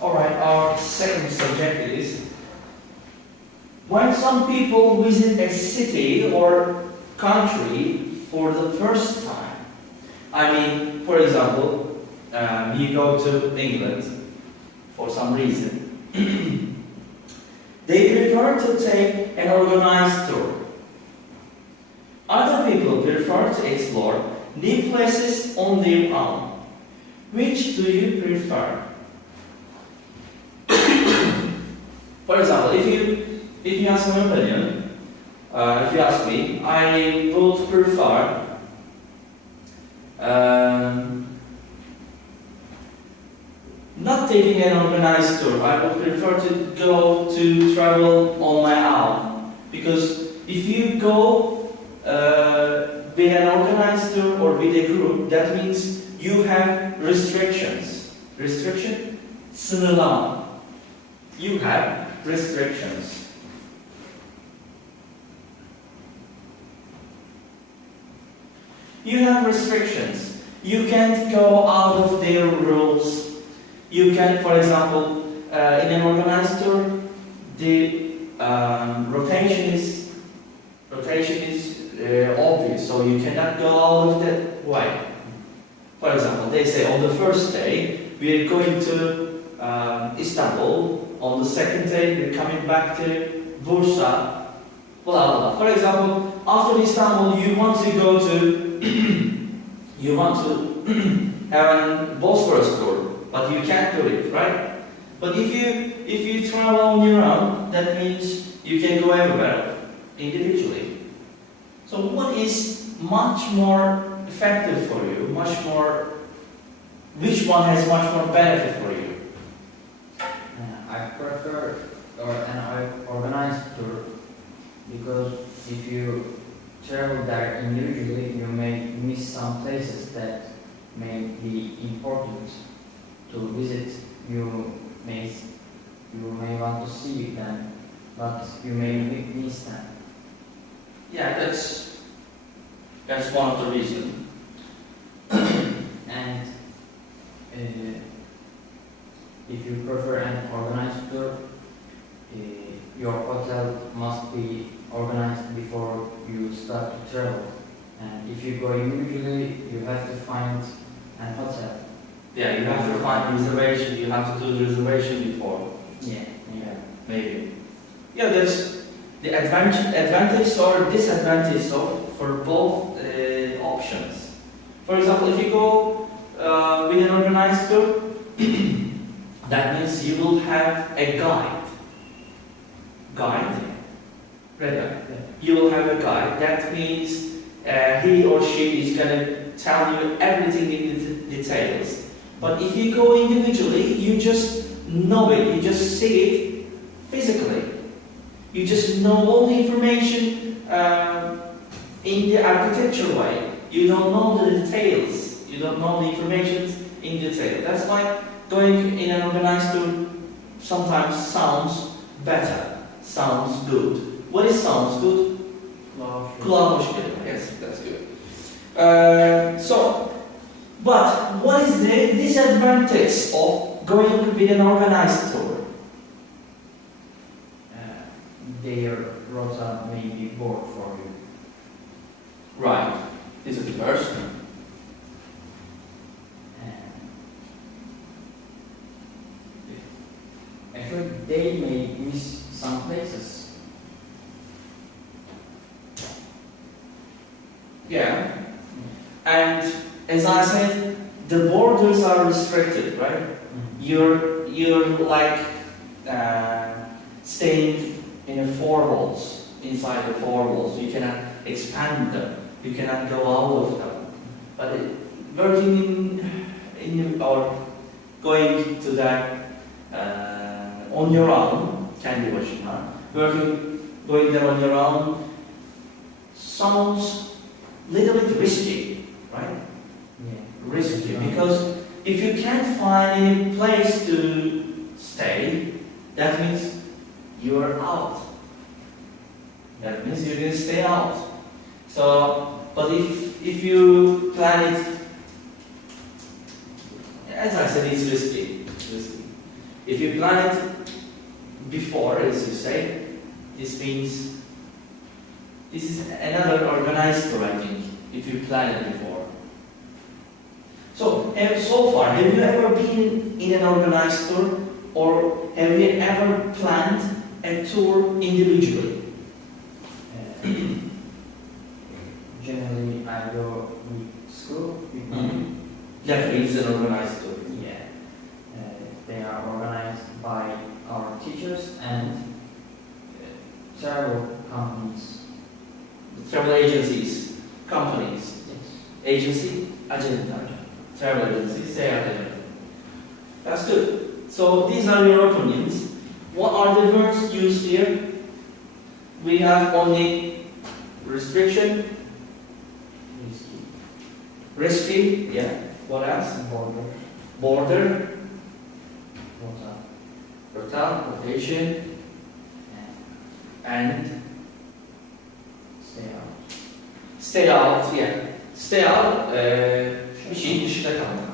Alright, our second subject is when some people visit a city or country for the first time. I mean, for example, you go to England for some reason. They prefer to take an organized tour. Other people prefer to explore new places on their own. Which do you prefer? For example, if you ask my opinion, if you ask me, I would prefer not taking an organized tour. I would prefer to go to travel on my own, because if you go with an organized tour or with a group, that means you have restrictions. Restriction, sınırlama. You have restrictions. You have restrictions. You can't go out of their rules. You can, for example, in an organized tour, the rotation is obvious, so you cannot go out of that way. For example, they say on the first day we are going to Istanbul. On the second day we're coming back to Bursa. Blah blah blah. For example, after Istanbul, you want to go to you want to have a Bosphorus tour, but you can't do it, right? But if you travel on your own, that means you can go everywhere individually. So what is much more effective for you? Which one has much more benefit for you? I prefer an organized tour, because if you travel there individually, you may miss some places that may be important to visit. You may want to see them, but you may miss them. Yeah, that's one of the reasons. And if you prefer an organized tour, your hotel must be organized before you start to travel. And if you go individually, you have to find an hotel. Yeah, you have to find reservation. You have to do the reservation before. Yeah. Maybe. Yeah, that's the advantage or disadvantage for both options. For example, if you go with an organized tour, that means you will have a guide. You will have a guide. That means he or she is going to tell you everything in the details. But if you go individually, you just know it. You just see it physically. You just know all the information in the architecture way. You don't know the details. You don't know the information in detail. That's why going in an organized tour sometimes sounds better, sounds good. What is sounds good? Kulağa hoş geliyor. Yes, that's good. But what is the disadvantage of going with an organized tour? Their rota may be bored for you. Right. This is the first. Actually, they may miss some places. Yeah. And as I said, the borders are restricted, right? Mm-hmm. You're like staying in the four walls, inside the four walls. You cannot expand them. You cannot go out of them. But working or going to that on your own, kendi başına, going there on your own sounds a little bit risky, right? Yeah. Risky, because if you can't find any place to stay, that means you are out. That means you're going to stay out. So, but if you plan it, as I said, it's risky. If you plan it before, as you say, this means this is another organized tour, I think, if you plan it before. So far, have you ever been in an organized tour, or have you ever planned a tour individually? Generally, I go with school with my That means an organized tour. yeah. They are organized by our teachers and travel companies. Travel agencies, companies, Yes. agency, ajantalar, travel agencies, seyahat ajantaları. That's good. So these are your opinions. What are the words used here? We have only restriction, risky, yeah. What else? Border. Border, Rota. rota, rotation, and Stay out. stay out, yeah. Stay out, bir şeyin dışında kalmak.